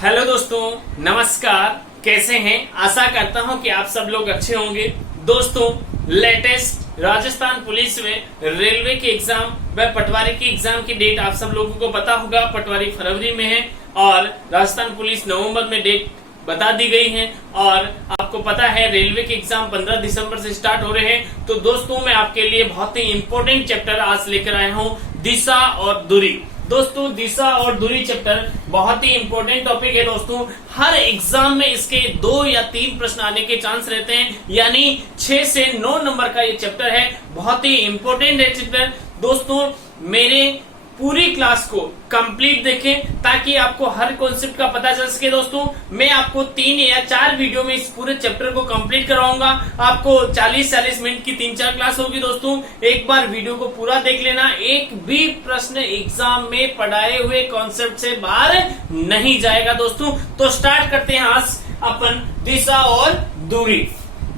Hello दोस्तों, नमस्कार। कैसे हैं? आशा करता हूं कि आप सब लोग अच्छे होंगे। दोस्तों, लेटेस्ट राजस्थान पुलिस में रेलवे के एग्जाम व पटवारी की एग्जाम की डेट आप सब लोगों को पता होगा। पटवारी फरवरी में है और राजस्थान पुलिस नवंबर में डेट बता दी गई है। और आपको पता है रेलवे के एग्जाम 15 दिसंबर से स्टार्ट हो रहे हैं। तो दोस्तों, मैं आपके लिए बहुत ही इंपॉर्टेंट चैप्टर आज लेकर आया हूँ, दिशा और दूरी। दोस्तों, दिशा और दूरी चैप्टर बहुत ही इंपॉर्टेंट टॉपिक है। दोस्तों, हर एग्जाम में इसके 2 या 3 प्रश्न आने के चांस रहते हैं, यानी 6 से 9 नंबर का ये चैप्टर है। बहुत ही इंपॉर्टेंट है चैप्टर। दोस्तों, मेरे पूरी क्लास को कंप्लीट देखें ताकि आपको हर कॉन्सेप्ट का पता चल सके। दोस्तों, मैं आपको 3 या 4 वीडियो में इस पूरे चैप्टर को कंप्लीट करवाऊंगा। आपको 40-40 मिनट की 3-4 क्लास होगी। दोस्तों, एक बार वीडियो को पूरा देख लेना। एक भी प्रश्न एग्जाम में पढ़ाए हुए कॉन्सेप्ट से बाहर नहीं जाएगा। दोस्तों, तो स्टार्ट करते हैं आज अपन दिशा और दूरी।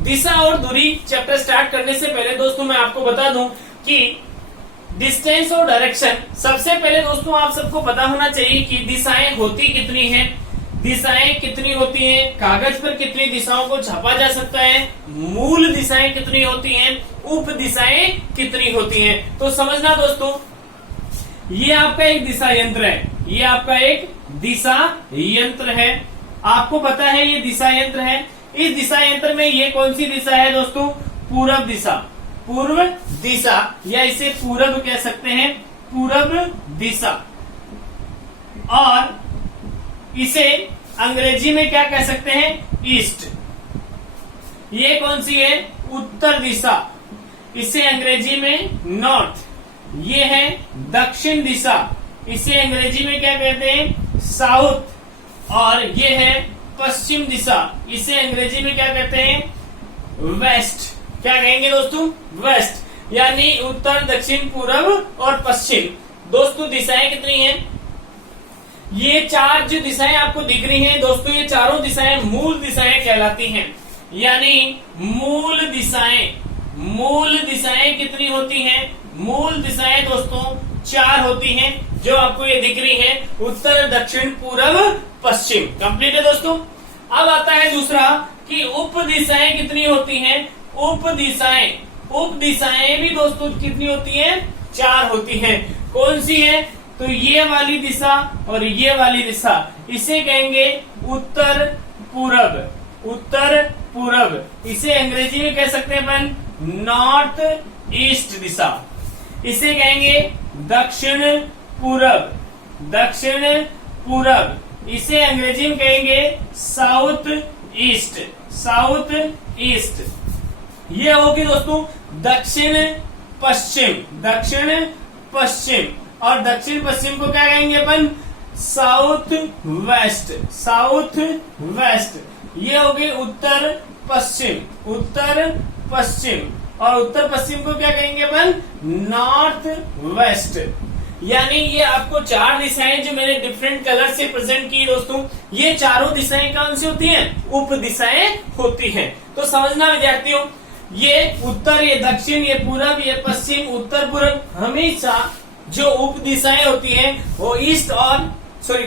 दिशा और दूरी चैप्टर स्टार्ट करने से पहले दोस्तों मैं आपको बता दूं कि डिस्टेंस और डायरेक्शन, सबसे पहले दोस्तों आप सबको पता होना चाहिए कि दिशाएं होती कितनी हैं। दिशाएं कितनी होती हैं, कागज पर कितनी दिशाओं को छापा जा सकता है, मूल दिशाएं कितनी होती हैं, उप दिशाएं कितनी होती हैं। तो समझना दोस्तों, ये आपका एक दिशा यंत्र है। ये आपका एक दिशा यंत्र है। आपको पता है ये दिशा यंत्र है। इस दिशा यंत्र में ये कौन सी दिशा है दोस्तों? पूरब दिशा। पूर्व दिशा या इसे पूरब कह सकते हैं, पूरब दिशा। और इसे अंग्रेजी में क्या कह सकते हैं? ईस्ट। ये कौन सी है? उत्तर दिशा। इसे अंग्रेजी में नॉर्थ। ये है दक्षिण दिशा। इसे अंग्रेजी में क्या कहते हैं? साउथ। और ये है पश्चिम दिशा। इसे अंग्रेजी में क्या कहते हैं? वेस्ट। क्या कहेंगे दोस्तों? वेस्ट। यानी उत्तर, दक्षिण, पूरब और पश्चिम। दोस्तों, दिशाएं कितनी हैं? ये 4 जो दिशाएं आपको दिख रही हैं दोस्तों, ये चारों दिशाएं मूल दिशाएं कहलाती हैं। यानी मूल दिशाएं कितनी होती हैं? मूल दिशाएं दोस्तों 4 होती हैं, जो आपको ये दिख रही हैं, उत्तर, दक्षिण, पूरब, पश्चिम। कंप्लीट है दोस्तों। अब आता है दूसरा कि उप दिशाएं कितनी होती हैं। उप दिशाएं भी दोस्तों कितनी होती हैं? 4 होती हैं। कौन सी है? तो ये वाली दिशा और ये वाली दिशा, इसे कहेंगे उत्तर पूरब। उत्तर पूरब। इसे अंग्रेजी में कह सकते हैं अपन नॉर्थ ईस्ट दिशा। इसे कहेंगे दक्षिण पूरब। दक्षिण पूरब। इसे अंग्रेजी में कहेंगे साउथ ईस्ट। South east. ये होगी दोस्तों दक्षिण पश्चिम। दक्षिण पश्चिम। और दक्षिण पश्चिम को क्या कहेंगे अपन? South west. South west. ये होगी उत्तर पश्चिम। उत्तर पश्चिम। और उत्तर पश्चिम को क्या कहेंगे अपन? North west. यानी ये आपको 4 दिशाएं जो मैंने डिफरेंट कलर से प्रेजेंट की दोस्तों, ये चारों दिशाएं कौन सी होती हैं? उप दिशाएं होती हैं। तो समझना विद्यार्थियों, ये उत्तर, ये दक्षिण, ये पूरब, ये पश्चिम, उत्तर पूरब, हमेशा जो उप दिशाएं होती हैं वो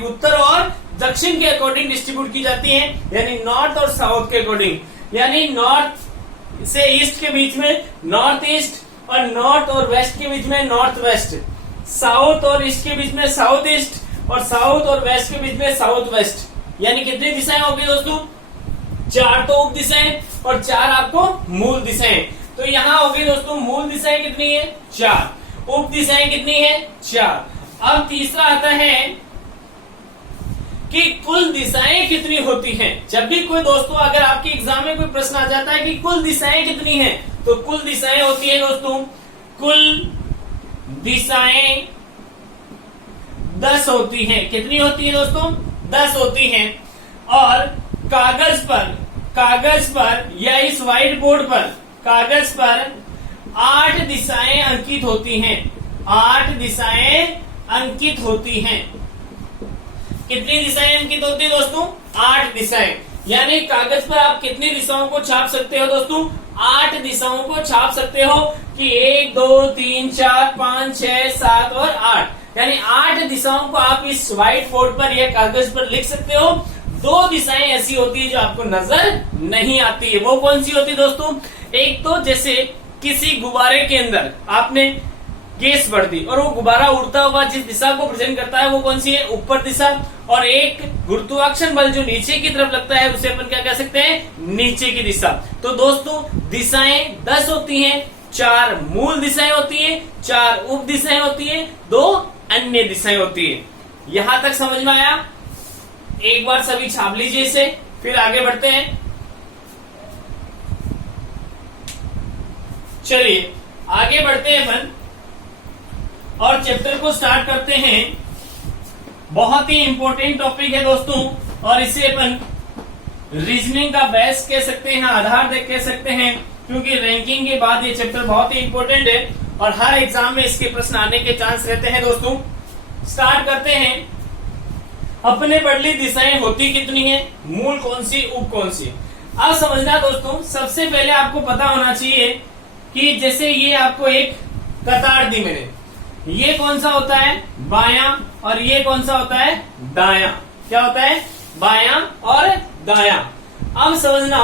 उत्तर और दक्षिण के अकॉर्डिंग डिस्ट्रीब्यूट की जाती हैं, यानी नॉर्थ और साउथ के अकॉर्डिंग। यानी नॉर्थ से ईस्ट के बीच में नॉर्थ ईस्ट और नॉर्थ और वेस्ट के बीच में नॉर्थ वेस्ट। साउथ और ईस्ट के बीच में साउथ ईस्ट और साउथ और वेस्ट के बीच में साउथ वेस्ट। यानी कितनी दिशाएं होगी दोस्तों? 4 तो उप दिशाएं और 4 आपको मूल दिशाएं। तो यहाँ होगी दोस्तों मूल दिशाएं कितनी है? 4। उप दिशाएं कितनी है? 4। अब तीसरा आता है कि कुल दिशाएं कितनी होती हैं। जब भी कोई दोस्तों अगर आपके एग्जाम में कोई प्रश्न आ जाता है कि कुल दिशाएं कितनी हैं, तो कुल दिशाएं होती है दोस्तों, कुल दिशाएं 10 होती हैं। कितनी होती है दोस्तों? 10 होती हैं। और कागज पर या इस व्हाइट बोर्ड पर, कागज पर 8 दिशाएं अंकित होती हैं। 8 दिशाएं अंकित होती हैं। कितनी दिशाएं अंकित होती है दोस्तों? 8 दिशाएं। यानी कागज पर आप कितनी दिशाओं को छाप सकते हो दोस्तों? 8 दिशाओं को छाप सकते हो कि 1 2 3 4 5 6 7 और 8। यानी 8 दिशाओं को आप इस व्हाइट बोर्ड पर या कागज पर लिख सकते हो। 2 दिशाएं ऐसी होती है जो आपको नजर नहीं आती है। वो कौन सी होती है दोस्तों? एक तो जैसे किसी गुब्बारे के अंदर आपने गैस भर दी और वो गुब्बारा उड़ता हुआ जिस दिशा को प्रेजेंट करता है वो कौन सी है? ऊपर दिशा। और एक गुरुत्वाकर्षण बल जो नीचे की तरफ लगता है उसे अपन क्या कह सकते हैं? नीचे की दिशा। तो दोस्तों दिशाएं 10 होती हैं। 4 मूल दिशाएं होती है, 4 उप दिशाएं होती है, 2 अन्य दिशाएं होती है। यहां तक समझ में आया? एक बार सभी छाप लीजिए इसे, फिर आगे बढ़ते हैं। चलिए आगे बढ़ते हैं अपन और चैप्टर को स्टार्ट करते हैं। बहुत ही इंपॉर्टेंट टॉपिक है दोस्तों, और इसे अपन रीजनिंग का बेस कह सकते हैं, आधार देख कह सकते हैं, क्योंकि रैंकिंग के बाद ये चैप्टर बहुत ही इंपॉर्टेंट है और हर एग्जाम में इसके प्रश्न आने के चांस रहते हैं। दोस्तों स्टार्ट करते हैं। अपने पढ़ली दिशाएं होती कितनी है? मूल कौन सी, उप कौन सी? अब समझना दोस्तों, सबसे पहले आपको पता होना चाहिए कि जैसे ये आपको एक कतार दी मैंने, ये कौन सा होता है? बायां, और ये कौन सा होता है? दायां। क्या होता है? बायां और दायां। अब समझना,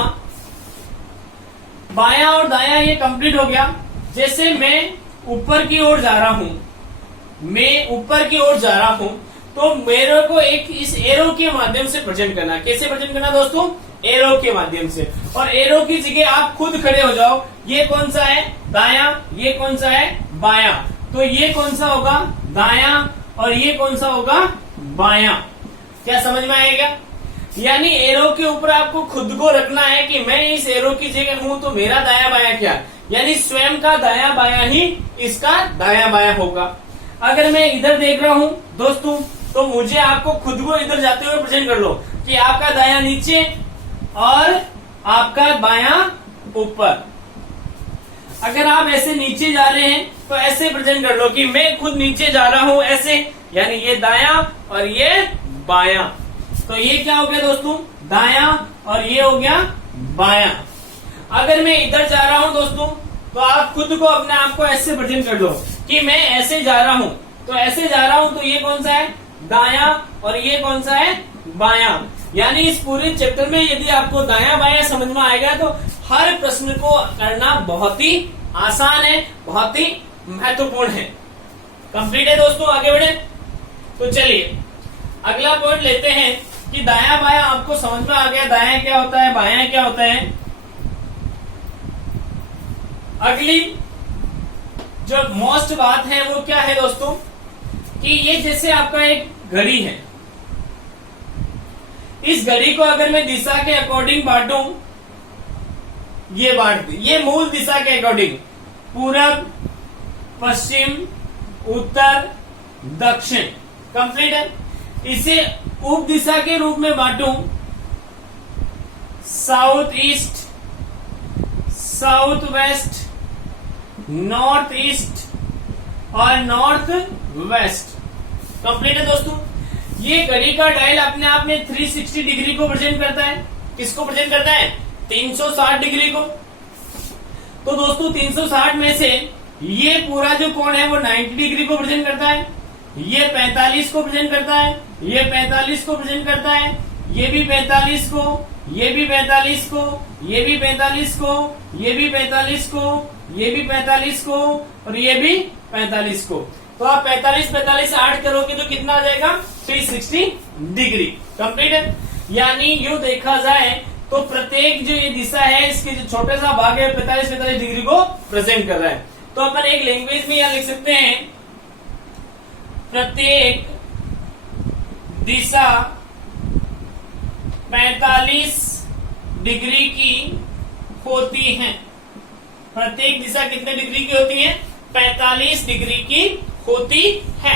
बायां और दायां ये कंप्लीट हो गया। जैसे मैं ऊपर की ओर जा रहा हूं, मैं ऊपर की ओर जा रहा हूं, तो मेरे को एक इस एरो के माध्यम से प्रेजेंट करना। कैसे प्रेजेंट करना दोस्तों? एरो के माध्यम से। और एरो की जगह आप खुद खड़े हो जाओ। ये कौन सा है? दायां। ये कौन सा है? बायां। तो ये कौन सा होगा? दायां। और ये कौन सा होगा? बायां। क्या समझ में आएगा? यानी एरो के ऊपर आपको खुद को रखना है कि मैं इस एरो की जगह हूं तो मेरा दाया बायां क्या, यानी स्वयं का दाया बायां ही इसका दाया बायां होगा। अगर मैं इधर देख रहा हूं दोस्तों, तो मुझे आपको खुद को इधर जाते हुए प्रेजेंट कर लो कि आपका दाया नीचे और आपका बायां ऊपर। अगर आप ऐसे नीचे जा रहे हैं तो ऐसे प्रेजेंट कर लो कि मैं खुद नीचे जा रहा हूं ऐसे, यानी ये दायां और ये बायां। तो ये क्या हो गया दोस्तों? दायां, और ये हो गया बायां। अगर मैं इधर जा रहा हूं दोस्तों, तो आप खुद को अपने आप को ऐसे प्रेजेंट कर लो कि मैं ऐसे जा रहा हूं, तो ऐसे जा रहा हूं, तो ये कौन सा है? दायां, और ये कौन सा है? बायां। यानी इस पूरे चैप्टर में यदि आपको दायां बायां समझ में आएगा तो हर प्रश्न को करना बहुत ही आसान है, बहुत ही महत्वपूर्ण है। कंप्लीट है दोस्तों, आगे बढ़े। तो चलिए अगला पॉइंट लेते हैं कि दायां बायां आपको समझ में आ गया, दायां क्या होता है, बायां क्या होता है। अगली जो मोस्ट बात है वो क्या है दोस्तों, कि ये जैसे आपका एक घड़ी है, इस घड़ी को अगर मैं दिशा के अकॉर्डिंग बांटूं, ये बांट दी, ये मूल दिशा के अकॉर्डिंग, पूरब, पश्चिम, उत्तर, दक्षिण, कंप्लीट है। इसे उप दिशा के रूप में बांटूं, south east, south west, north east और नॉर्थ वेस्ट। कंप्लीट है दोस्तों। ये घड़ी का डायल अपने आप में 360 डिग्री को प्रेजेंट करता है। किसको प्रेजेंट करता है? 360 डिग्री को। तो दोस्तों 360 में से ये पूरा जो कोण है वो 90 डिग्री को प्रेजेंट करता है, ये 45 को प्रेजेंट करता है, ये 45 को प्रेजेंट करता है, ये भी 45 को, ये भी 45 को, ये भी 45 को, ये भी 45 को, ये भी 45 को और ये भी 45 को। तो आप 45 45 8 करोगे तो कितना आ जाएगा? 360 डिग्री। कंप्लीट है। यानी यूं देखा जाए तो प्रत्येक जो ये दिशा है इसके जो छोटा सा भाग है 45 45 डिग्री को प्रेजेंट कर रहा है। तो अपन एक लैंग्वेज में यहां लिख सकते हैं, प्रत्येक दिशा 45 डिग्री की होती है। प्रत्येक दिशा कितने डिग्री की होती है? 45 डिग्री की होती है।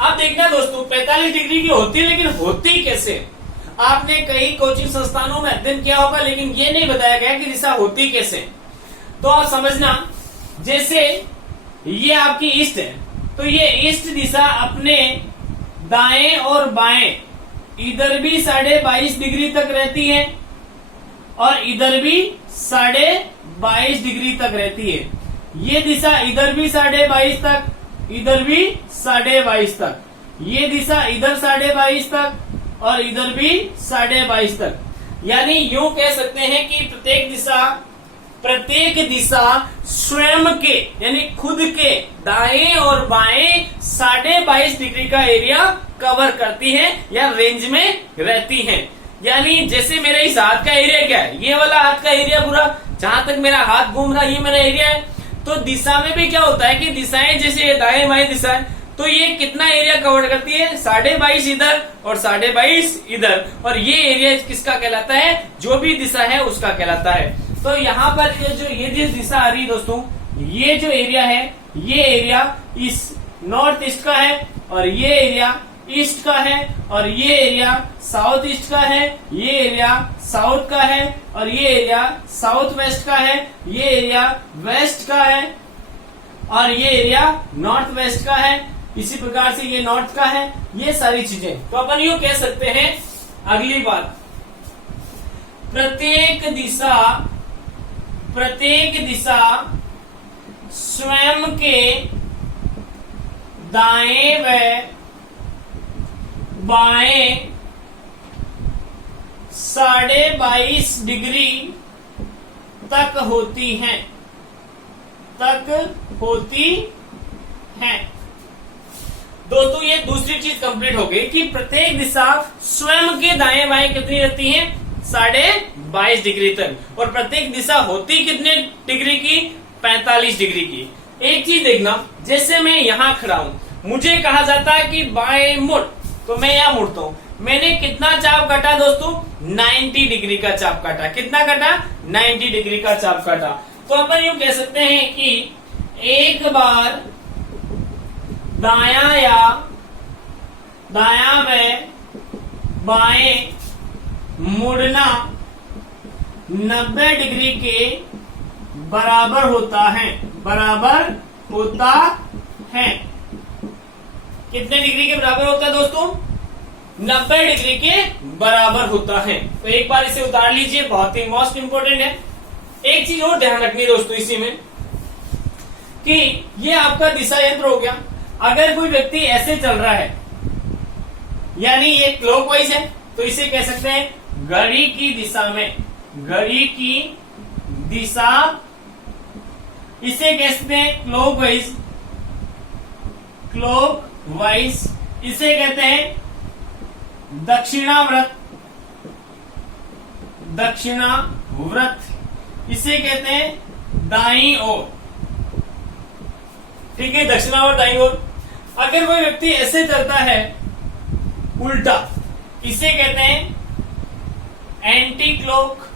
अब देखना दोस्तों 45 डिग्री की होती है, लेकिन होती कैसे? आपने कई कोचिंग संस्थानों में अध्ययन किया होगा, लेकिन ये नहीं बताया गया कि दिशा होती कैसे। तो आप समझना, जैसे ये आपकी ईस्ट है, तो ये ईस्ट दिशा अपने दाएं और बाएं इधर भी 22.5 डिग्री तक रहती है और इधर भी 22.5 डिग्री तक रहती है। ये दिशा इधर भी 22.5 तक, इधर भी 22.5 तक, ये दिशा इधर 22.5 तक और इधर भी 22.5 तक। यानी यूं कह सकते हैं कि प्रत्येक दिशा स्वयं के यानी खुद के दाएं और बाएं 22.5 डिग्री का एरिया कवर करती है या रेंज में रहती है। यानी जैसे मेरा इस हाथ का एरिया क्या है, ये वाला हाथ का एरिया पूरा जहां तक मेरा हाथ घूम रहा है ये मेरा एरिया है। तो दिशा में भी क्या होता है कि दिशाएं जैसे दाएं बाएं दिशा है तो ये कितना एरिया कवर करती है, 22.5 इधर और 22.5 इधर, और ये एरिया किसका कहलाता है, जो भी दिशा है उसका कहलाता है। तो यहाँ पर ये जो दिशा आ रही है दोस्तों, ये जो एरिया है ये एरिया इस नॉर्थ ईस्ट का है और ये एरिया ईस्ट का है और ये एरिया साउथ ईस्ट का है, ये एरिया साउथ का है और ये एरिया साउथ वेस्ट का है, ये एरिया वेस्ट का है और ये एरिया नॉर्थ वेस्ट का है। इसी प्रकार से ये नॉर्थ का है, ये सारी चीजें। तो अपन यूं कह सकते हैं अगली बात, प्रत्येक दिशा स्वयं के दाएं व बाएं 22.5 डिग्री तक होती हैं। दोस्तों ये दूसरी चीज कंप्लीट हो गई कि प्रत्येक दिशा स्वयं के दाएं बाएं कितनी रहती है, 22.5 डिग्री तक, और प्रत्येक दिशा होती कितने डिग्री की, 45 डिग्री की। एक चीज देखना, जैसे मैं यहाँ खड़ा हूं, मुझे कहा जाता है कि बाएं मुड़, तो मैं यहाँ मुड़ता हूं, मैंने कितना चाप काटा दोस्तों, 90 डिग्री का चाप काटा। कितना काटा, 90 डिग्री का चाप काटा। तो अपन यूं कह सकते हैं कि एक बार दायां व बाएं मुड़ना 90 डिग्री के बराबर होता है। कितने डिग्री के बराबर होता है दोस्तों, 90 डिग्री के बराबर होता है। तो एक बार इसे उतार लीजिए, बहुत ही मोस्ट इंपोर्टेंट है। एक चीज और ध्यान रखनी है दोस्तों इसी में कि ये आपका दिशा यंत्र हो गया। अगर कोई व्यक्ति ऐसे चल रहा है, यानी ये क्लॉकवाइज है, तो इसे कह सकते हैं घड़ी की दिशा में, घड़ी की दिशा, इसे कहते हैं क्लॉकवाइज, इसे कहते हैं दक्षिणावर्त, इसे कहते हैं दाईं ओर। ठीक है, दक्षिणावर्त दाईं ओर। अगर कोई व्यक्ति ऐसे चलता है उल्टा, इसे कहते हैं एंटी क्लॉक,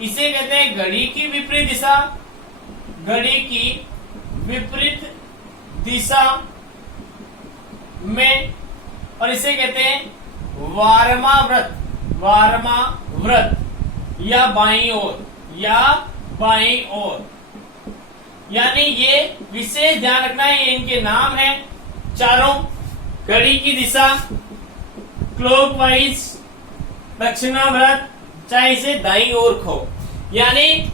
इसे कहते हैं घड़ी की विपरीत दिशा में, और इसे कहते हैं वार्माव्रत या बाईं ओर। यानी ये विशेष ध्यान रखना है, ये इनके नाम है चारों, घड़ी की दिशा, क्लॉकवाइज, दक्षिणावर्त, चाहे इसे दाईं ओर खो। यानी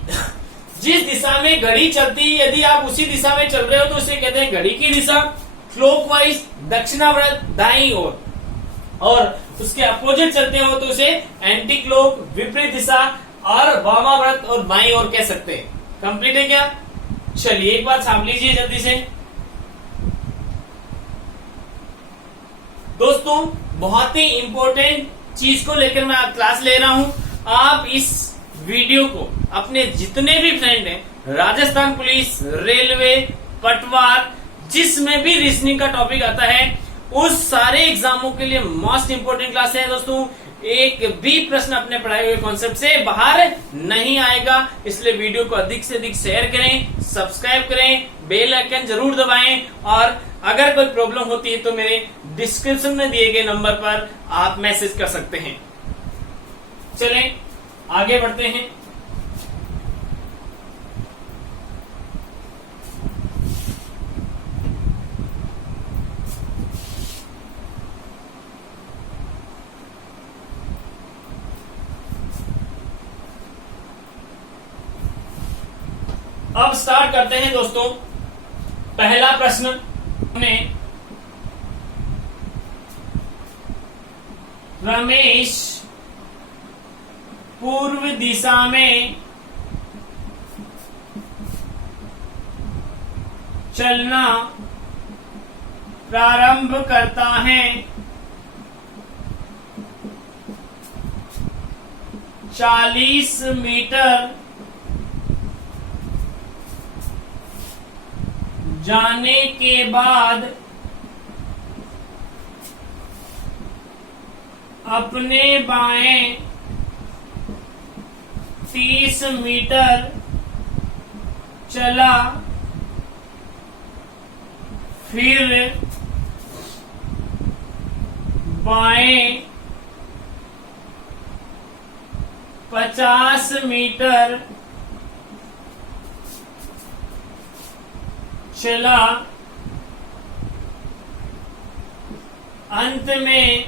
जिस दिशा में घड़ी चलती है, यदि आप उसी दिशा में चल रहे हो तो उसे कहते हैं घड़ी की दिशा, क्लॉकवाइज, दक्षिणावर्त, दाईं ओर, और उसके अपोजिट चलते हो तो उसे एंटी क्लॉक, विपरीत दिशा, और वामाव्रत और बाईं ओर कह सकते हैं। कंप्लीट है क्या? चलिए एक बार छाप लीजिए जल्दी से दोस्तों। बहुत ही इंपॉर्टेंट चीज को लेकर मैं क्लास ले रहा हूं। आप इस वीडियो को अपने जितने भी फ्रेंड हैं, राजस्थान पुलिस, रेलवे, पटवार, जिसमें भी रीजनिंग का टॉपिक आता है, उस सारे एग्जामों के लिए मोस्ट इंपोर्टेंट क्लास है दोस्तों। एक भी प्रश्न अपने पढ़ाए हुए कॉन्सेप्ट से बाहर नहीं आएगा, इसलिए वीडियो को अधिक से अधिक शेयर करें, सब्सक्राइब करें, बेल आइकन जरूर दबाएं, और अगर कोई प्रॉब्लम होती है तो मेरे डिस्क्रिप्शन में दिए गए नंबर पर आप मैसेज कर सकते हैं। चलें आगे बढ़ते हैं। अब स्टार्ट करते हैं दोस्तों। पहला प्रश्न हमने रमेश पूर्व दिशा में चलना प्रारंभ करता है। 40 मीटर जाने के बाद अपने बाएं 30 मीटर चला, फिर बाएं 50 मीटर चला, अंत में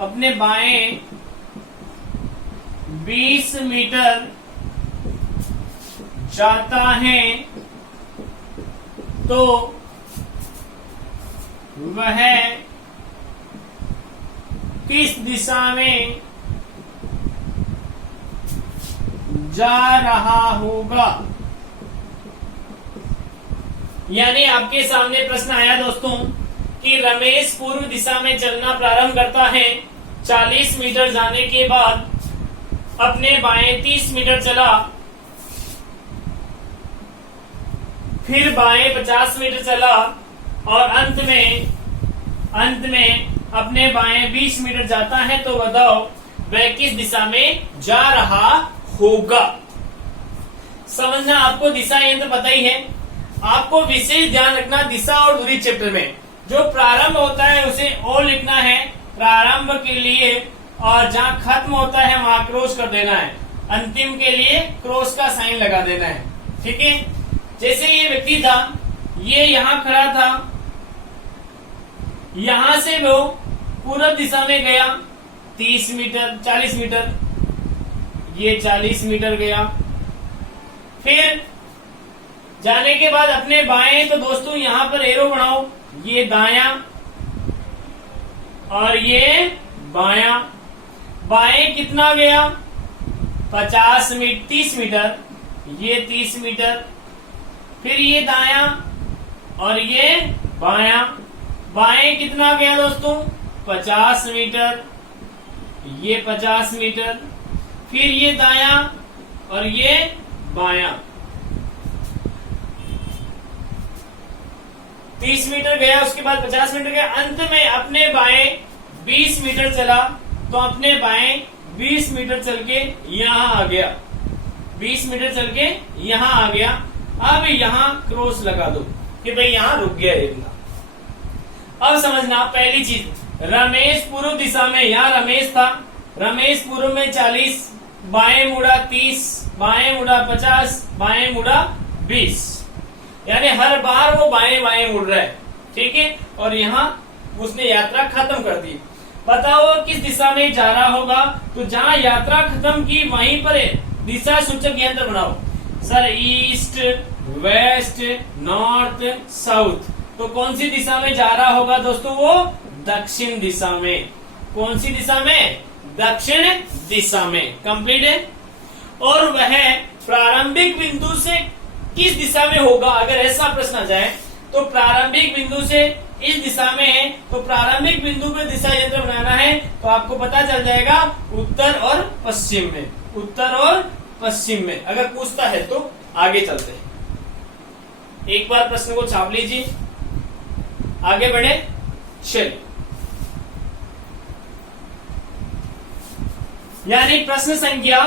अपने बाएं 20 मीटर जाता है तो वह किस दिशा में जा रहा होगा। यानी आपके सामने प्रश्न आया दोस्तों कि रमेश पूर्व दिशा में चलना प्रारंभ करता है, 40 मीटर जाने के बाद अपने बाएं 30 मीटर चला, फिर बाएं 50 मीटर चला और अंत में अपने बाएं 20 मीटर जाता है तो बताओ वह किस दिशा में जा रहा होगा। समझना, आपको दिशा यंत्र पता ही है। आपको विशेष ध्यान रखना दिशा और दूरी चैप्टर में जो प्रारंभ होता है उसे ओ लिखना है प्रारंभ के लिए, और जहां खत्म होता है वहां क्रॉस कर देना है, अंतिम के लिए क्रॉस का साइन लगा देना है। ठीक है, जैसे ये व्यक्ति था, ये यहां खड़ा था, यहां से वो पूर्व दिशा में गया 30 मीटर 40 मीटर, ये 40 मीटर गया, फिर जाने के बाद अपने बाएं, तो दोस्तों यहां पर एरो बनाओ, ये दायां और ये बायां। बाएं कितना गया 30 मीटर, ये 30 मीटर, फिर ये दायां और ये बायां। बाएं कितना गया दोस्तों 50 मीटर, ये 50 मीटर, फिर ये दायां और ये बायां। 30 मीटर गया, उसके बाद 50 मीटर गया, अंत में अपने बाएं 20 मीटर चला तो अपने बाएं 20 मीटर चल के यहां आ गया, 20 मीटर चल के यहां आ गया। अब यहां क्रॉस लगा दो कि भाई यहां रुक गया ये बंदा। अब समझना पहली चीज, रमेश पूर्व दिशा में, यहां रमेश था, रमेश पूर्व में 40, बाएं मुड़ा 30, बाएं मुड़ा 50, बाएं मुड़ा 20, यानी हर बार वो बाएं बाएं मुड़ रहा है। ठीक है, और यहाँ उसने यात्रा खत्म कर दी। बताओ किस दिशा में जा रहा होगा, तो जहां यात्रा खत्म की वहीं पर दिशा सूचक यंत्र बनाओ। Sir east, west, north, south, तो कौन सी दिशा में जा रहा होगा दोस्तों, वो दक्षिण दिशा में। कौन सी दिशा में, दक्षिण दिशा में। कंप्लीट है। और वह प्रारंभिक बिंदु से किस दिशा में होगा, अगर ऐसा प्रश्न आ जाए तो प्रारंभिक बिंदु से इस दिशा में है तो प्रारंभिक बिंदु पे दिशा यंत्र बनाना है, तो आपको पता चल जाएगा उत्तर और पश्चिम में, उत्तर और पश्चिम में। अगर पूछता है तो आगे चलते हैं, एक बार प्रश्न को छाप लीजिए, आगे बढ़े। चलिए, यानी प्रश्न संख्या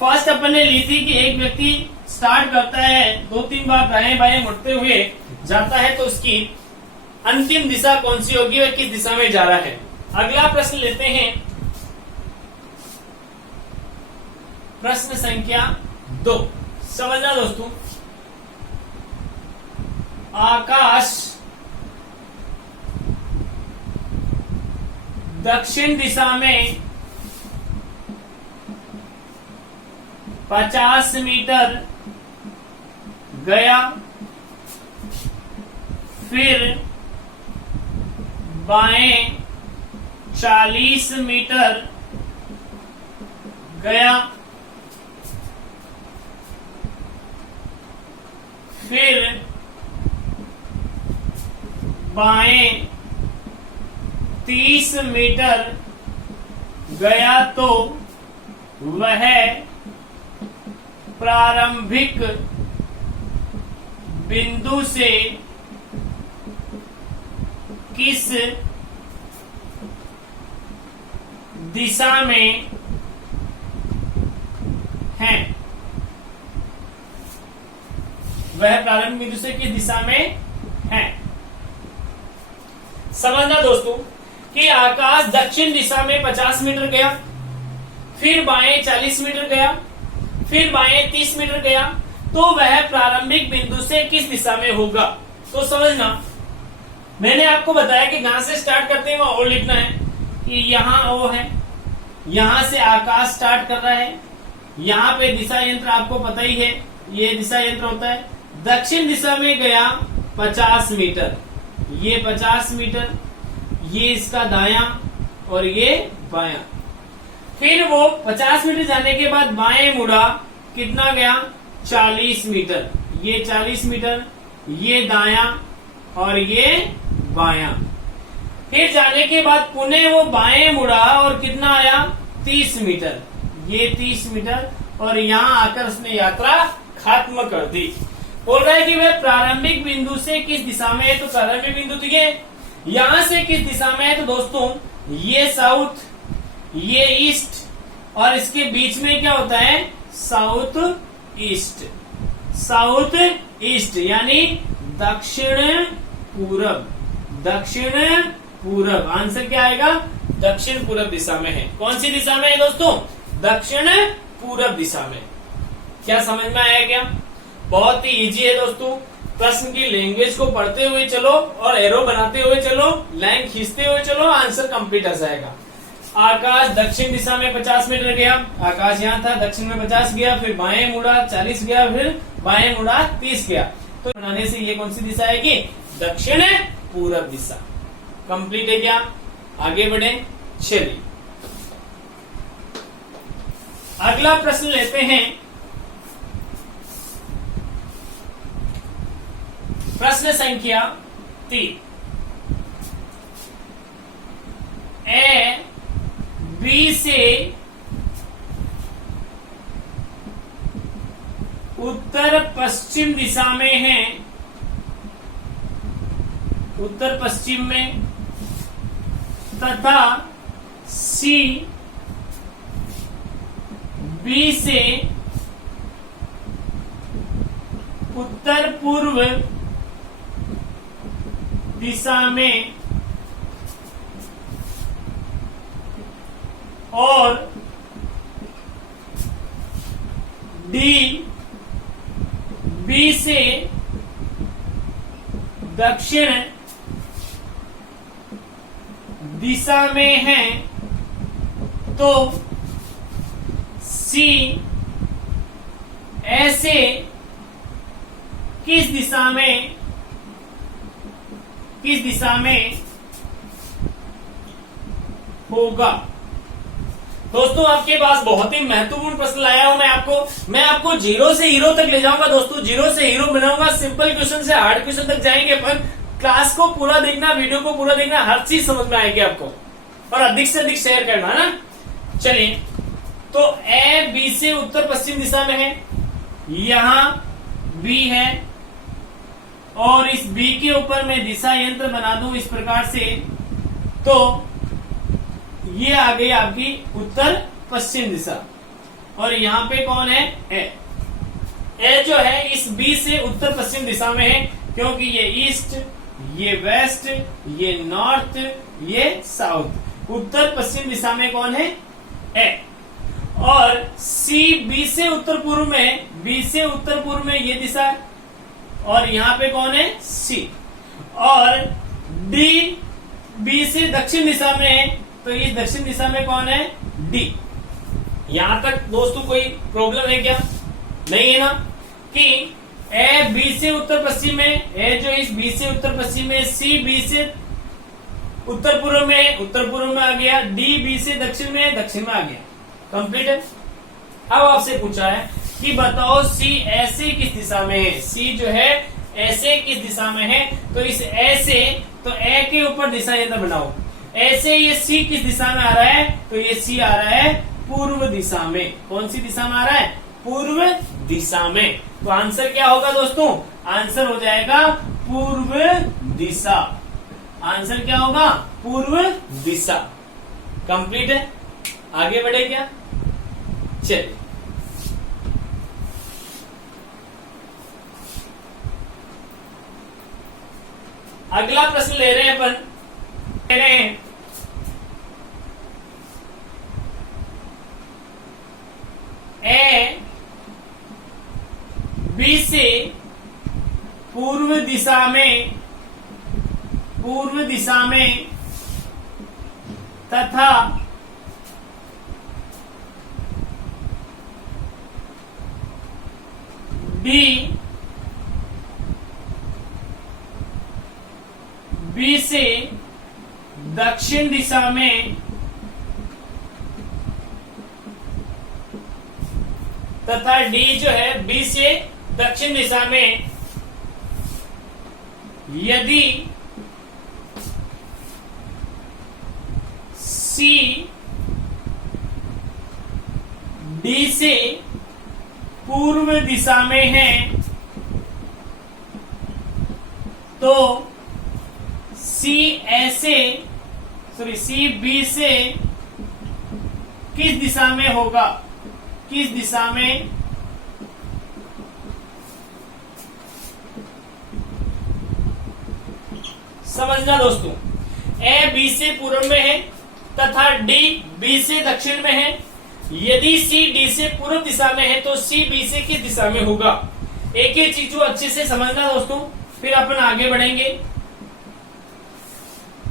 फर्स्ट अपन ने ली थी कि एक व्यक्ति स्टार्ट करता है, 2-3 बार दाएं बाएं मुड़ते हुए जाता है तो उसकी अंतिम दिशा कौन सी होगी, वह किस दिशा में जा रहा है। अगला प्रश्न लेते हैं, प्रश्न संख्या 2। समझना दोस्तों, आकाश दक्षिण दिशा में 50 मीटर गया, फिर बाएं 40 मीटर गया, फिर बाएं 30 मीटर गया, तो वह प्रारंभिक बिंदु से किस दिशा में है? वह प्रारंभिक बिंदु से किस दिशा में है? समझना दोस्तों कि आकाश दक्षिण दिशा में 50 मीटर गया, फिर बाएं 40 मीटर गया, फिर बाएं 30 मीटर गया, तो वह प्रारंभिक बिंदु से किस दिशा में होगा? तो समझना, मैंने आपको बताया कि जहां से स्टार्ट करते हैं वहां और लिखना है कि यहां ओ है, यहां से आकाश स्टार्ट कर रहा है, यहां पे दिशा यंत्र आपको पता ही है, ये दिशा यंत्र होता है। दक्षिण दिशा में गया 50 मीटर, ये 50 मीटर, ये इसका दायां और ये बायां। फिर वो 50 मीटर जाने के बाद बाएं मुड़ा, कितना गया? 40 मीटर, ये 40 मीटर, ये दायां और ये बायां। फिर जाने के बाद पुनः वो बाएं मुड़ा और कितना आया? 30 मीटर, ये 30 मीटर, और यहां आकर उसने यात्रा खत्म कर दी। बोल रहा है कि वह प्रारंभिक बिंदु से किस दिशा में है? तो प्रारंभिक बिंदु तो ये, यहां से किस दिशा में है? तो दोस्तों ये साउथ, ये ईस्ट, और इसके बीच में क्या होता है? साउथ ईस्ट, साउथ ईस्ट यानी दक्षिण पूरब, दक्षिण पूरब। आंसर क्या आएगा? दक्षिण पूरब दिशा में है। कौन सी दिशा में है दोस्तों? दक्षिण पूरब दिशा में। क्या समझ में आया क्या? बहुत ही इजी है दोस्तों। प्रश्न की लैंग्वेज को पढ़ते हुए चलो और एरो बनाते हुए चलो, लाइन खींचते हुए चलो, आंसर कंप्लीट आ जाएगा। आकाश दक्षिण दिशा में 50 मीटर गया, आकाश यहाँ था, दक्षिण में 50 गया, फिर बाएं मुड़ा 40 गया, फिर बाएं मुड़ा 30 गया। तो बनाने से ये कौन सी दिशा आएगी? दक्षिण पूरब दिशा। कंप्लीट है क्या? आगे बढ़े, चलिए अगला प्रश्न लेते हैं। प्रश्न संख्या 3। ए बी से उत्तर पश्चिम दिशा में है, उत्तर पश्चिम में, तथा सी बी से उत्तर पूर्व दिशा में, और डी बी से दक्षिण दिशा में है, तो सी ऐसे किस दिशा में, किस दिशा में होगा? दोस्तों आपके पास बहुत ही महत्वपूर्ण प्रश्न लाया हूं मैं आपको जीरो से हीरो तक ले जाऊंगा दोस्तों, जीरो से हीरो बनाऊंगा। सिंपल क्वेश्चन से हार्ड क्वेश्चन तक जाएंगे अपन। क्लास को पूरा देखना, वीडियो को पूरा देखना, हर चीज समझ में आएगी आपको, और अधिक से अधिक शेयर करना है ना। चलिए, तो ए बी से उत्तर पश्चिम दिशा में है, यहां बी है, और इस बी के ऊपर मैं दिशा यंत्र बना दूं इस प्रकार से, तो ये आ गई आपकी उत्तर पश्चिम दिशा। और यहां पे कौन है? ए जो है इस बी से उत्तर पश्चिम दिशा में है, क्योंकि ये ईस्ट, ये वेस्ट, ये नॉर्थ, ये साउथ। उत्तर पश्चिम दिशा में कौन है? ए। और सी बी से उत्तर पूर्व में, बी से उत्तर पूर्व में ये दिशा है, और यहां पे कौन है, सी। और डी बी से दक्षिण दिशा में है, तो इस दक्षिण दिशा में कौन है, डी। यहां तक दोस्तों कोई प्रॉब्लम है क्या, नहीं है ना, कि ए बी से उत्तर पश्चिम में, ए जो इस बी से उत्तर पश्चिम में, सी बी से उत्तर पूर्व में, उत्तर पूर्व में आ गया, डी बी से दक्षिण में, दक्षिण में आ गया। कंप्लीट है। अब आपसे पूछा है कि बताओ सी ऐसे किस दिशा में है, सी जो है ऐसे किस दिशा में है, तो इस ऐसे, तो ए के ऊपर दिशा यंत्र बनाओ। ऐसे ये सी किस दिशा में आ रहा है, तो ये सी आ रहा है पूर्व दिशा में। कौन सी दिशा में आ रहा है, पूर्व दिशा में। तो आंसर क्या होगा दोस्तों, आंसर हो जाएगा पूर्व दिशा। आंसर क्या होगा, पूर्व दिशा। कंप्लीट है। आगे बढ़े क्या, चलिए अगला प्रश्न ले रहे हैं अपन, ले रहे हैं ए बी से पूर्व दिशा में, पूर्व दिशा में तथा डी बी से दक्षिण दिशा में तथा डी जो है बी से दक्षिण दिशा में यदि सी डी से पूर्व दिशा में है तो सी ऐसे, सॉरी सी बी से किस दिशा में होगा, किस दिशा में, समझना दोस्तों। ए बी से पूर्व में है तथा डी बी से दक्षिण में है। यदि सी डी से पूर्व दिशा में है तो सी बी से किस दिशा में होगा। एक एक चीज को अच्छे से समझना दोस्तों, फिर अपन आगे बढ़ेंगे।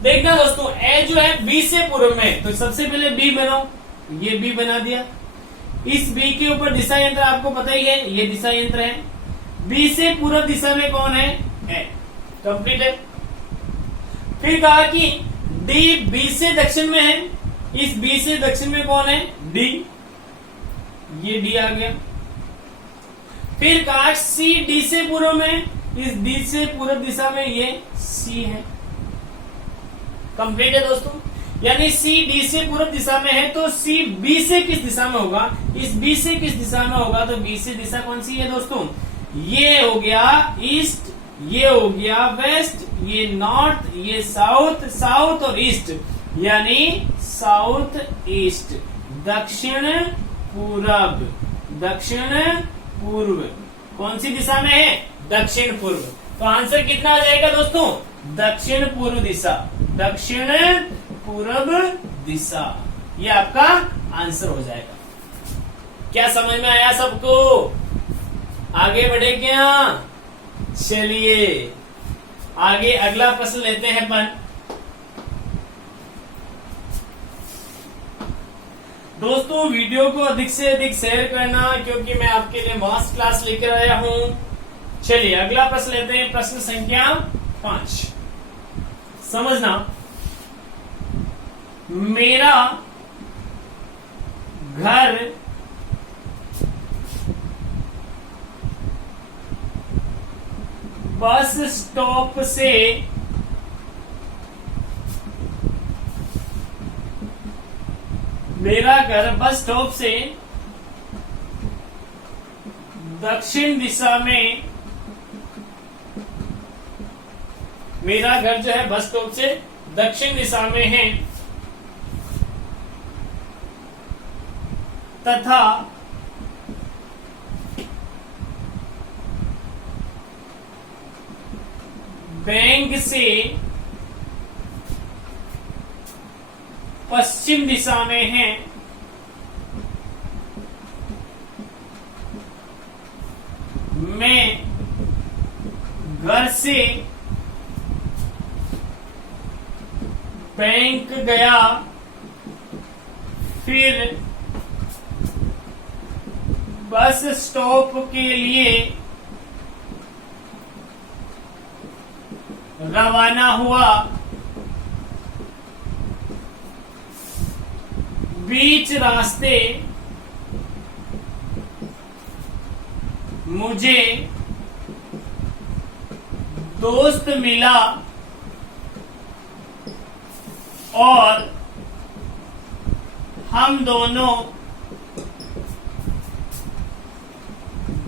देखना दोस्तों, ए जो है बी से पूर्व में, तो सबसे पहले बी बनाओ, ये बी बना दिया। इस बी के ऊपर दिशा यंत्र आपको पता ही है, ये दिशा यंत्र है। बी से पूर्व दिशा में कौन है, ए। कंप्लीट है। फिर कहा कि डी बी से दक्षिण में है, इस बी से दक्षिण में कौन है, डी, ये डी आ गया। फिर कहा सी डी से पूर्व में, इस डी से पूर्व दिशा में ये सी है। कंप्लीट है दोस्तों। यानी सी डी से पूर्व दिशा में है तो सी बी से किस दिशा में होगा, इस बी से किस दिशा में होगा, तो बी से दिशा कौन सी है दोस्तों, ये हो गया ईस्ट, ये हो गया वेस्ट, ये नॉर्थ, ये साउथ, साउथ और ईस्ट, यानी साउथ ईस्ट, दक्षिण पूरब, दक्षिण पूर्व। कौन सी दिशा में है, दक्षिण पूर्व। तो आंसर कितना आ जाएगा दोस्तों, दक्षिण पूर्व दिशा, दक्षिण पूर्व दिशा। ये आपका आंसर हो जाएगा। क्या समझ में आया सबको, आगे बढ़े क्या, चलिए आगे अगला प्रश्न लेते हैं अपन। दोस्तों वीडियो को अधिक से अधिक शेयर करना, क्योंकि मैं आपके लिए मास्टर क्लास लेकर आया हूं। चलिए अगला प्रश्न लेते हैं, प्रश्न संख्या 5। समझना, मेरा घर बस स्टॉप से मेरा घर बस स्टॉप से दक्षिण दिशा में, मेरा घर जो है बस स्टॉप से दक्षिण दिशा में है तथा बैंक से पश्चिम दिशा में है। मैं घर से बैंक गया, फिर बस स्टॉप के लिए रवाना हुआ, बीच रास्ते मुझे दोस्त मिला और हम दोनों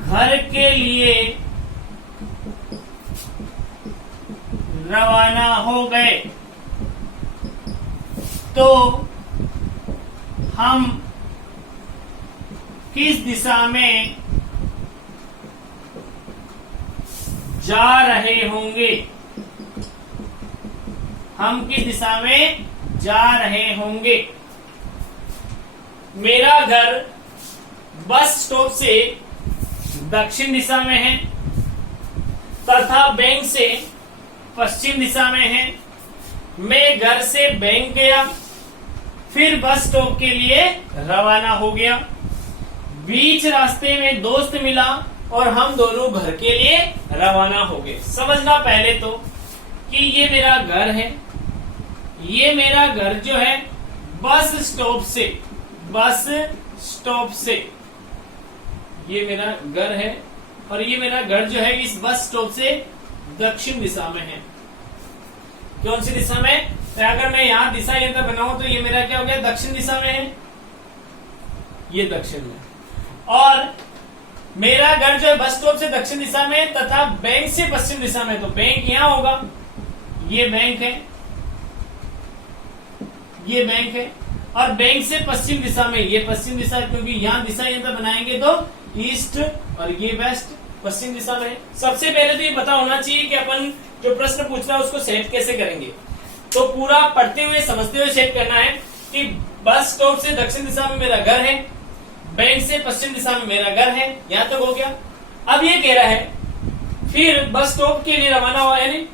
घर के लिए रवाना हो गए। तो हम किस दिशा में जा रहे होंगे? हम किस दिशा में जा रहे होंगे? मेरा घर बस स्टॉप से दक्षिण दिशा में है तथा बैंक से पश्चिम दिशा में है। मैं घर से बैंक गया, फिर बस स्टॉप के लिए रवाना हो गया। बीच रास्ते में दोस्त मिला और हम दोनों घर के लिए रवाना हो गए। समझना पहले तो कि ये मेरा घर है, ये मेरा घर जो है बस स्टॉप से ये मेरा घर है और ये मेरा घर जो है इस बस स्टॉप से दक्षिण दिशा में है। कौन सी दिशा में? तो अगर मैं यहां दिशा यंत्र बनाऊं तो ये मेरा क्या हो गया? दक्षिण दिशा में है, ये दक्षिण में। और मेरा घर जो है बस स्टॉप से दक्षिण दिशा में तथा बैंक से पश्चिम दिशा में। तो बैंक यहां होगा, ये बैंक है, ये बैंक है। और बैंक से पश्चिम दिशा में ये पश्चिम दिशा, क्योंकि यहां दिशा यंत्र बनाएंगे तो ईस्ट और ये वेस्ट पश्चिम दिशा में है। सबसे पहले तो ये पता होना चाहिए कि अपन जो प्रश्न पूछ रहा है उसको सेट कैसे करेंगे। तो पूरा पढ़ते हुए समझते हुए सेट करना है कि बस स्टॉप से दक्षिण दिशा में मेरा घर है, बैंक से पश्चिम दिशा में मेरा घर है। यहां तक हो गया। अब ये कह रहा है फिर बस स्टॉप के लिए रवाना हुआ, यानी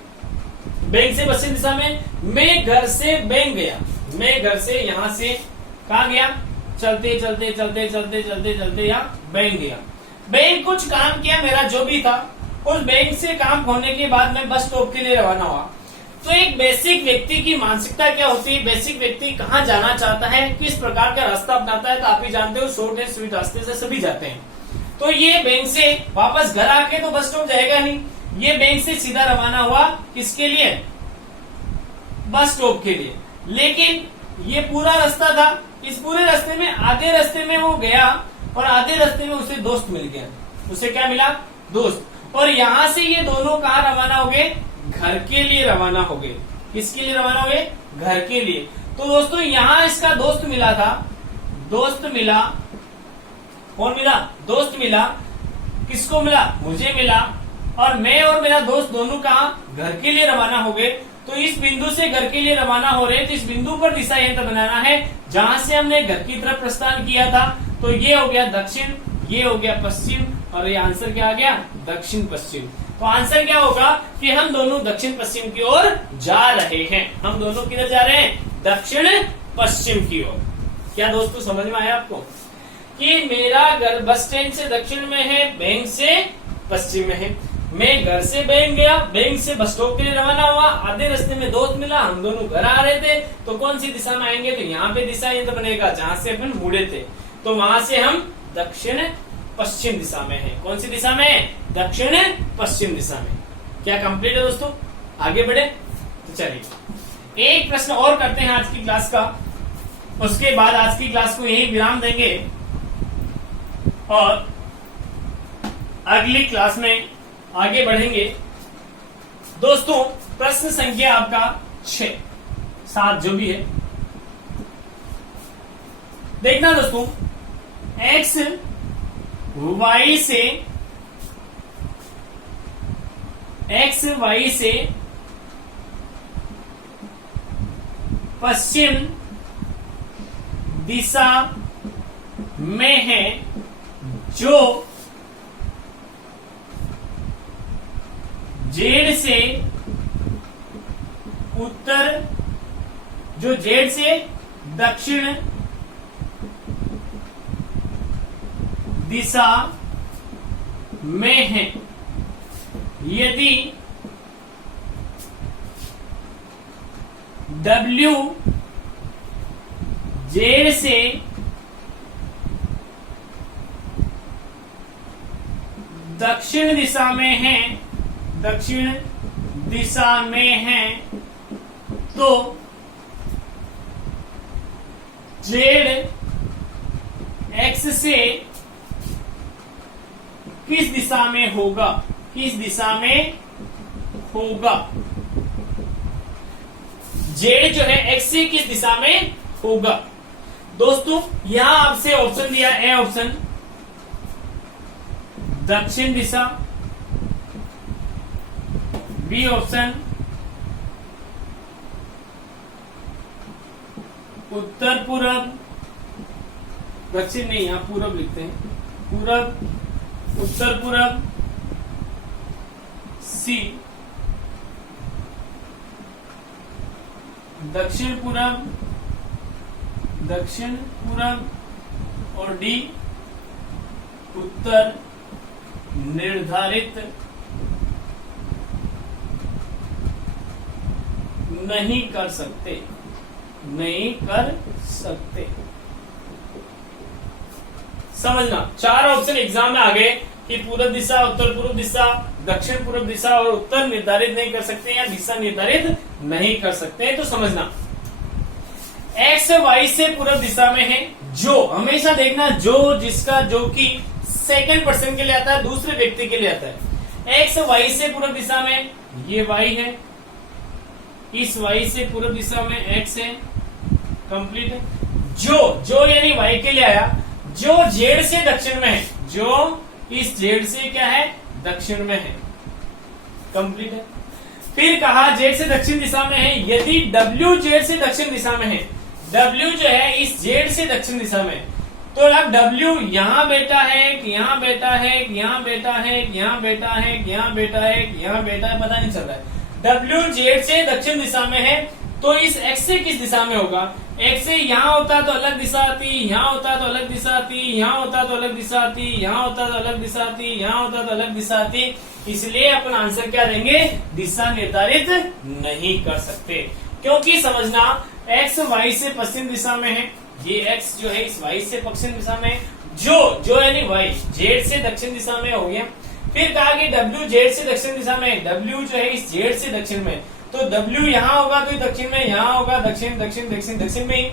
बैंक से पश्चिम दिशा में। मैं घर से बैंक गया, मैं घर से यहां से कहा गया? चलते चलते चलते चलते चलते चलते यहाँ बैंक गया। बैंक कुछ काम किया मेरा जो भी था, उस बैंक से काम होने के बाद मैं बस स्टॉप के लिए रवाना हुआ। तो एक बेसिक व्यक्ति की मानसिकता क्या होती है? बेसिक व्यक्ति कहाँ जाना चाहता है, किस प्रकार का रास्ता अपनाता है? तो आप ही जानते हो, शॉर्ट एंड स्वीट रास्ते से सभी जाते हैं। तो ये बैंक से वापस घर आके तो बस स्टॉप जाएगा नहीं, ये बैंक से सीधा रवाना हुआ किसके लिए? बस स्टॉप के लिए। लेकिन ये पूरा रास्ता था, इस पूरे रास्ते में आधे रास्ते में वो गया और आधे रास्ते में उसे दोस्त मिल गया। उसे क्या मिला? दोस्त। और यहां से ये दोनों कहाँ रवाना हो गए? घर के लिए रवाना हो गए। किसके लिए रवाना हो गए? घर के लिए। तो दोस्तों यहां इसका दोस्त मिला था, दोस्त मिला, कौन मिला? दोस्त मिला। किसको मिला? मुझे मिला। और मैं और मेरा दोस्त दोनों कहाँ? घर के लिए रवाना हो गए। तो इस बिंदु से घर के लिए रवाना हो रहे हैं, तो इस बिंदु पर दिशा यंत्र बनाना है जहां से हमने घर की तरफ प्रस्थान किया था। तो ये हो गया दक्षिण, ये हो गया पश्चिम, और ये आंसर क्या आ गया? दक्षिण पश्चिम। तो आंसर क्या होगा कि हम दोनों दक्षिण पश्चिम की ओर जा रहे हैं। हम दोनों किधर जा रहे हैं? दक्षिण पश्चिम की ओर। क्या दोस्तों समझ में आया आपको कि मेरा घर बस स्टैंड से दक्षिण में है, बैंक से पश्चिम में है। मैं घर से बैंक गया, बैंक से बस स्टॉप के लिए रवाना हुआ, आधे रास्ते में दोस्त मिला, हम दोनों घर आ रहे थे। तो कौन सी दिशा में आएंगे? तो यहाँ पे दिशा यंत्र बनेगा जहां से अपन मुड़े थे। तो वहां से हम दक्षिण पश्चिम दिशा में है। कौन सी दिशा में? दक्षिण पश्चिम दिशा में। क्या कंप्लीट है दोस्तों? आगे बढ़े तो चलिए एक प्रश्न और करते हैं आज की क्लास का, उसके बाद आज की क्लास को यही विराम देंगे और अगली क्लास में आगे बढ़ेंगे। दोस्तों प्रश्न संख्या आपका 6, 7 जो भी है, देखना दोस्तों। x y से पश्चिम दिशा में है, जो जेड से उत्तर, जो जेड से दक्षिण दिशा में है, यदि W जेड से दक्षिण दिशा में है, दक्षिण दिशा में है, तो जेड एक्स से किस दिशा में होगा, किस दिशा में होगा, जेड जो है एक्स से किस दिशा में होगा। दोस्तों यहां आपसे ऑप्शन दिया, ए ऑप्शन दक्षिण दिशा, बी ऑप्शन उत्तर पूरब, दक्षिण नहीं यहां पूरब लिखते हैं, पूरब, उत्तर पूरब, सी दक्षिण पूरब, दक्षिण पूरब, और डी उत्तर निर्धारित नहीं कर सकते, नहीं कर सकते। समझना, 4 ऑप्शन एग्जाम में आ गए कि पूरब दिशा, उत्तर पूर्व दिशा, दक्षिण पूर्व दिशा और उत्तर निर्धारित नहीं कर सकते या दिशा निर्धारित नहीं कर सकते। तो समझना, एक्स वाई से पूर्व दिशा में है, जो हमेशा देखना, जो जिसका जो कि सेकंड पर्सन के लिए आता है, दूसरे व्यक्ति के लिए आता है। एक्स वाई से पूर्व दिशा में, ये वाई है, इस वाई से पूर्व दिशा में एक्स है, कंप्लीट है। जो यानी वाई के लिए आया, जो जेड से दक्षिण में है, जो इस जेड से क्या है, दक्षिण में है, कंप्लीट है। फिर कहा जेड से दक्षिण दिशा में है, यदि डब्ल्यू जेड से दक्षिण दिशा में है, डब्ल्यू जो है इस जेड से दक्षिण दिशा में, तो अब डब्ल्यू यहां बेटा है कि यहां बेटा है कि यहां बेटा है कि यहां बेटा है कि यहां बेटा है कि यहां बेटा है, पता नहीं चल रहा है। डब्ल्यू जेड से दक्षिण दिशा में है, तो इस एक्स से किस दिशा में होगा, एक्स से यहां होता तो अलग दिशा आती, यहां होता तो अलग दिशा आती, यहां होता तो अलग दिशा आती, यहां होता तो अलग दिशा आती, यहां होता तो अलग दिशा आती। इसलिए अपन आंसर क्या देंगे, दिशा निर्धारित नहीं कर सकते। क्योंकि समझना, एक्स वाई से पश्चिम दिशा में है, ये एक्स जो है इस वाई से पश्चिम दिशा में, जो यानी वाई जेड से दक्षिण दिशा में हो गया। फिर कहा कि डब्ल्यू जेड से दक्षिण दिशा में, डब्ल्यू जो है इस जेड से दक्षिण में, तो डब्ल्यू यहां होगा तो दक्षिण में, यहां होगा दक्षिण दक्षिण दक्षिण दक्षिण में ही।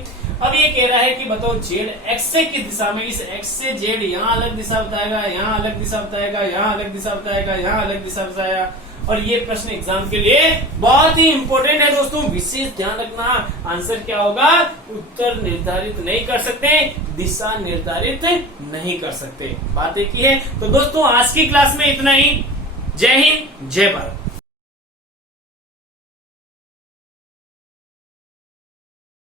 अब ये कह रहा है कि बताओ जेड एक्स से किस दिशा में, इस एक्स से जेड यहां अलग दिशा बताएगा, यहां अलग दिशा बताएगा, यहां अलग दिशा बताएगा, यहां अलग दिशा बताएगा। और ये प्रश्न एग्जाम के लिए बहुत ही इंपॉर्टेंट है दोस्तों, विशेष ध्यान रखना। आंसर क्या होगा, उत्तर निर्धारित नहीं कर सकते, दिशा निर्धारित नहीं कर सकते। बात एक ही है। तो दोस्तों आज की क्लास में इतना ही। जय हिंद, जय भारत।